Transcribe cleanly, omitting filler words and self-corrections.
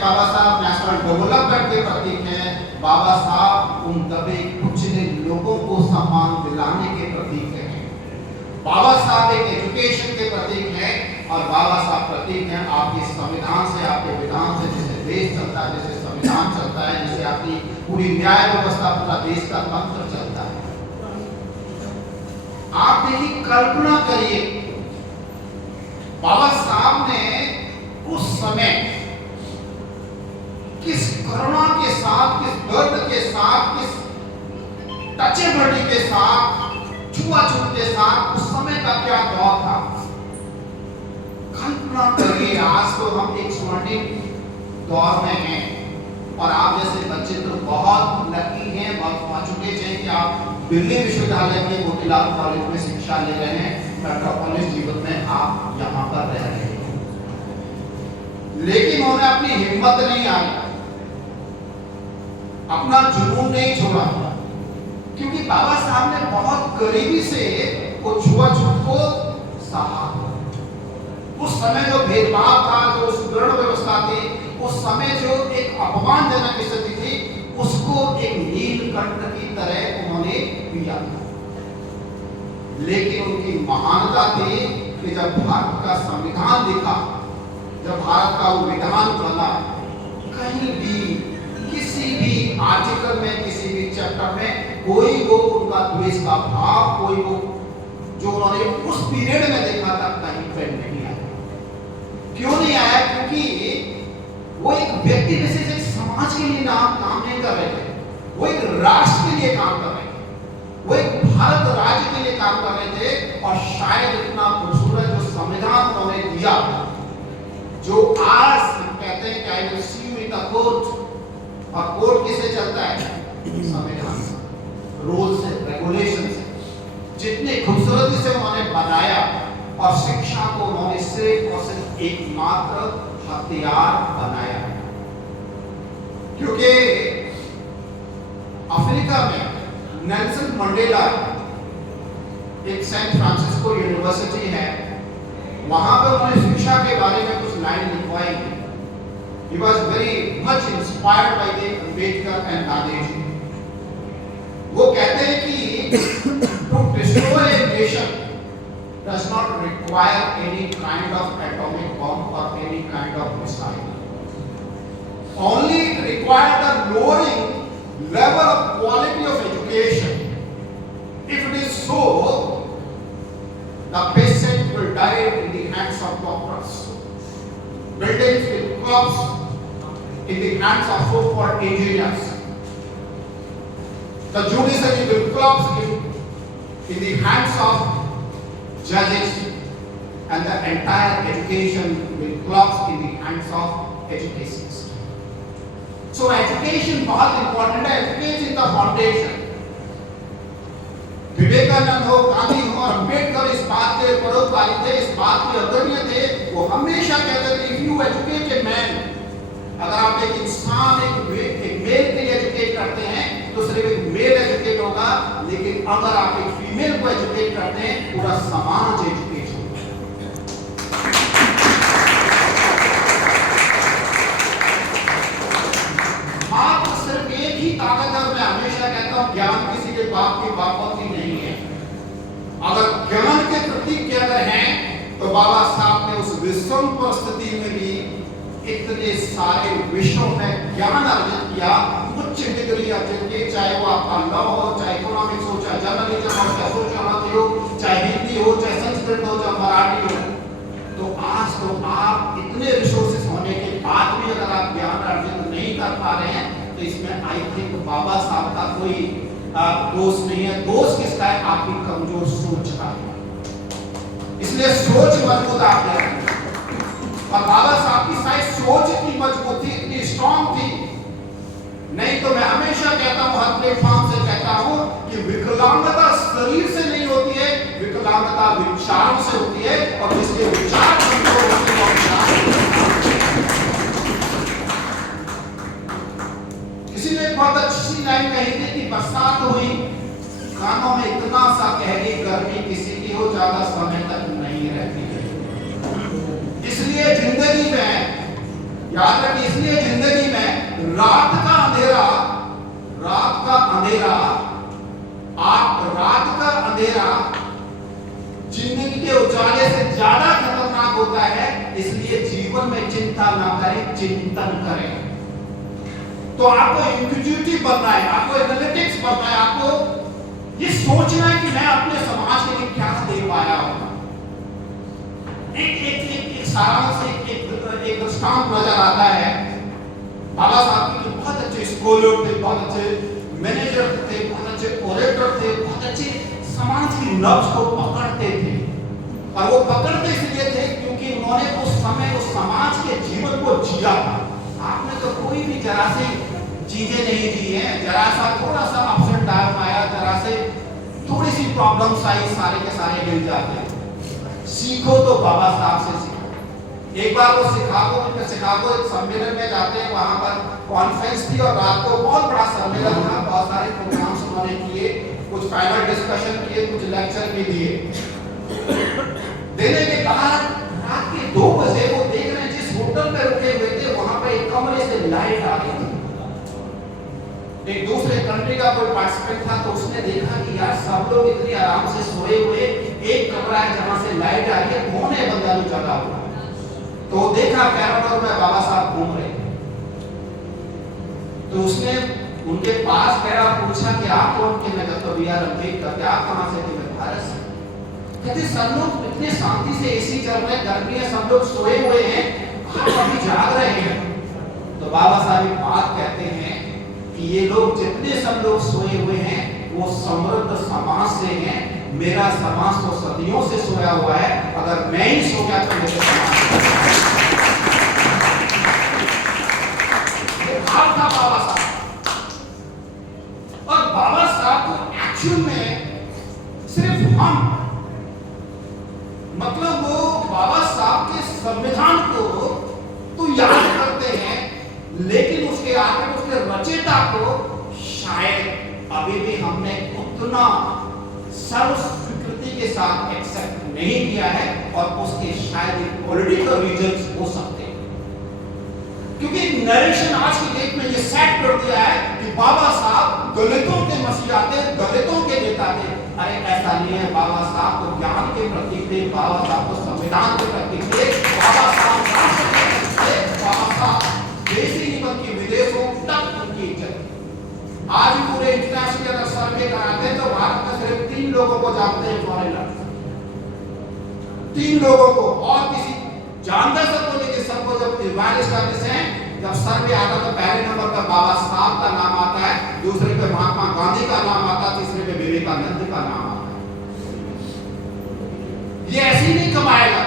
बाबा साहब national development के प्रतीक हैं, बाबा साहब उन दबे कुचले लोगों को सम्मान दिलाने के प्रतीक हैं, बाबा साहब एक एजुकेशन के प्रतीक हैं, और बाबा साहब प्रतीक हैं आपके संविधान से, आपके विधान से, जैसे देश चलता है, जैसे संविधान चलता है, जैसे आपकी पूरी न्याय व्यवस्था, पूरा देश का तंत्र चलता है। आप देखिए, कल्पना करिए, बाबा साहब ने उस समय किस करुणा के साथ, किस दर्द के साथ, किस टचेबडी के साथ, छुआछूत के साथ, उस समय का क्या दौर था। कल्पना करिए, आज तो हम एक स्वर्णिम दौर में हैं, और आप जैसे बच्चे तो बहुत लकी हैं, बहुत फॉर्चुनेट हैं कि आप दिल्ली विश्वविद्यालय के मोतीलाल कॉलेज में शिक्षा ले रहे हैं, मेट्रोपोलिस जीवन में आप यहाँ पर रह रहे हैं। लेकिन उन्होंने अपनी हिम्मत नहीं हारी, अपना जुनून नहीं छोड़ा, क्योंकि बाबा साहब ने बहुत गरीबी से वो छुआछूत को सहा। उस समय जो भेदभाव था, जो सुदृढ़ व्यवस्था थी, उस समय जो एक अपमानजनक स्थिति थी, उसको एक नीलकंठ की तरह उन्होंने पिया था। लेकिन उनकी महानता थी कि जब भारत का संविधान लिखा, जब भारत का वो विधान बना, कहीं भी किसी भी आर्टिकल में, किसी भी चैप्टर में कोई वो उनका द्वेष का भाव, कोई वो जो उन्होंने उस पीरियड में देखा था, कहीं पे नहीं आया। क्यों नहीं आया? क्योंकि वो एक व्यक्ति विशेष, एक समाज के लिए काम नहीं कर रहे थे, वो एक राष्ट्र के लिए काम कर रहे थे, वो एक भारत राज्य के लिए काम कर रहे थे। और शायद इतना खूबसूरत जो संविधान उन्होंने दिया, जो आज कहते हैं कि I will see you in the court, और कोर्ट किसे चलता है? संविधान से, रूल से, रेगुलेशन से। जितने खूबसूरती से उन्होंने बनाया, और शिक्षा को उन्होंने सिर्फ और सिर्फ एकमात्र हथियार बनाया। क्योंकि अफ्रीका में नेल्सन मंडेला, एक सेंट फ्रांसिस्को यूनिवर्सिटी है, वहां पर उन्होंने शिक्षा के बारे में कुछ लाइन लिखवाई। He was very much inspired by the Ambedkar and Gandhi. वो कहते हैं कि to destroy a nation does not require any kind of atomic bomb or any kind of missile. Only it requires the lowering level of quality of education. If it is so, the patient will die in the hands of doctors. Buildings will collapse in the hands of so-called engineers. The judiciary will collapse in the hands of judges, and the entire education will collapse in the hands of educators. So education बहुत important है, education is the foundation. Vivekananda हो, गांधी हो, अम्बेडकर इस बात के परोपकारी थे, इस बात के अग्रणी थे। वो हमेशा कहते थे, if you educate a man, अगर आप एक इंसान, एक मेल के लिए एजुकेट करते हैं तो सिर्फ एक मेल एजुकेट होगा, लेकिन अगर आप एक फीमेल को एजुकेट करते हैं, पूरा समाज एजुकेट होगा। मात्र सिर्फ एक ही ताकत है, मैं हमेशा कहता हूं, ज्ञान किसी के बाप की बापौती नहीं है। अगर ज्ञान के प्रतीक अगर हैं, तो बाबा साहब ने उस विषम परिस्थिति में भी इतने सारे विषयों में ज्ञान अर्जित किया, उच्च डिग्री अर्जित की, चाहे वो आपका लॉ हो, चाहे इकोनॉमिक्स हो, चाहे जर्नलिज्म हो, चाहे सोशियोलॉजी हो, चाहे हिंदी हो, चाहे संस्कृत हो, चाहे मराठी हो। तो आज तो आप इतने रिसोर्सेस होने के बाद भी अगर आप ज्ञान अर्जित नहीं कर पा रहे हैं, तो इसमें आई थिंक बाबा साहब का कोई दोष नहीं है। दोष किसका है? आपकी कमजोर सोच का है। इसलिए सोच मजबूत आप रखें। और बाबा साहब की शायद सोच इतनी मजबूत थी, इतनी स्ट्रांग थी। नहीं तो मैं हमेशा कहता हूं, हर प्लेटफॉर्म से कहता हूं कि विकलांगता शरीर से नहीं होती है, विकलांगता विचारों से होती है, और जिसके विचार कमजोर होते हैं, किसी ने बहुत अच्छी लाइन कही थी कि बरसात हुई, कानों में इतना सा गहरी गर्मी किसी की हो, ज्यादा समय तक नहीं रहती है। इसलिए जिंदगी में याद रखिए, इसलिए जिंदगी में रात का अंधेरा जिंदगी के उजाले से ज्यादा खतरनाक होता है। इसलिए जीवन में चिंता ना करें, चिंतन करें। तो आपको इंक्विजिटिव बनना है, आपको एनालिटिक्स बनना है, आपको ये सोचना है कि मैं अपने समाज के लिए क्या दे पाया हूं। एक सारांश, एक दृष्टांत नजर आता है। बाबा साहब के बहुत अच्छे स्कॉलर थे, बहुत अच्छे मैनेजर थे, बहुत अच्छे ओरेटर थे, बहुत अच्छे समाज की नब्ज को पकड़ते थे। और वो पकड़ते इसलिए थे क्योंकि उन्होंने उस समय उस समाज के जीवन को जिया था। आपने तो कोई भी जरा सी चीजें नहीं जी है, जरा सा थोड़ा सा अप्स एंड डाउन आया, जरा से थोड़ी सी प्रॉब्लम्स आई, सारे के सारे गिर जाते हैं। सीखो तो बाबा साहब से सीखो। एक बार वो शिकागो एक सम्मेलन में जाते हैं, वहां पर कॉन्फ्रेंस थी और रात को बहुत बड़ा सम्मेलन था, बहुत सारे प्रोग्राम्स उन्होंने किए, कुछ पैनल डिस्कशन किए, कुछ लेक्चर भी दिए। देने के बाद रात के 2 बजे वो देख रहे हैं जिस होटल में रुके हुए थे वहां पे एक कमरे से लाइट आ रही थी। एक दूसरे कंट्री का कोई पार्टिसिपेंट था, तो उसने देखा कि यार सब लोग इतनी आराम से सोए हुए, एक कमरा है जहां से लाइट आ रही है, कौन है बंदा जो जगा हुआ। तो देखा कैरोडोर में बाबा साहब घूम रहे। तो उसने उनके पास गया, पूछा कि आप कौन के? मैं तो वी आर अमेरिका। आप कहां से? मैं भारत से। कहते सब लोग इतने शांति से एसी चल रहे हैं, गर्मी है, सब लोग सोए हुए हैं, आप अभी जाग रहे हैं। तो बाबा साहब एक बात कहते हैं कि ये लोग जितने सब लोग सोए हुए हैं वो समृद्ध समाज से हैं, मेरा समाज तो सदियों से सोया हुआ है, अगर मैं ही सो गया तो मेरे समाज था बाबा साहब। और बाबा साहब को एक्चुअल में सिर्फ हम, मतलब वो बाबा साहब के संविधान को तो याद करते हैं, लेकिन उसके आगे उसके रचयिता को शायद अभी भी हमने उतना सर्व स्वीकृति के साथ एक्सेप्ट नहीं किया है, और उसके शायद पॉलिटिकल रीजंस हो सकते हैं। क्योंकि नरेशन आज की डेट में ये सेट कर दिया है कि बाबा साहब दलितों के मसीहा थे, दलितों के नेता थे। अरे ऐसा नहीं है, बाबा साहब को ज्ञान के प्रतीक थे, बाबा साहब को संविधान के प्रतीक थे, बाबा साहब राष्ट्र के प्रतीक थे, बाबा साहब देशी निबंध की विदेशों तक उनकी इज्जत। आज भी पूरे इंटरनेशनल अगर सर्वे कराते हैं तो भारत में सिर्फ 3 लोगों को जानते हैं फॉरेनर, 3 लोगों को, और किसी जानता सबको नहीं। कि सबको जब इवैल्यूएट हैं, जब सर्वे आता तो पहले नंबर पर बाबा साहब का नाम आता है, दूसरे पे महात्मा गांधी का नाम आता है, तीसरे पे विवेकानंद का नाम आता है। ये ऐसे ही नहीं कमाएगा।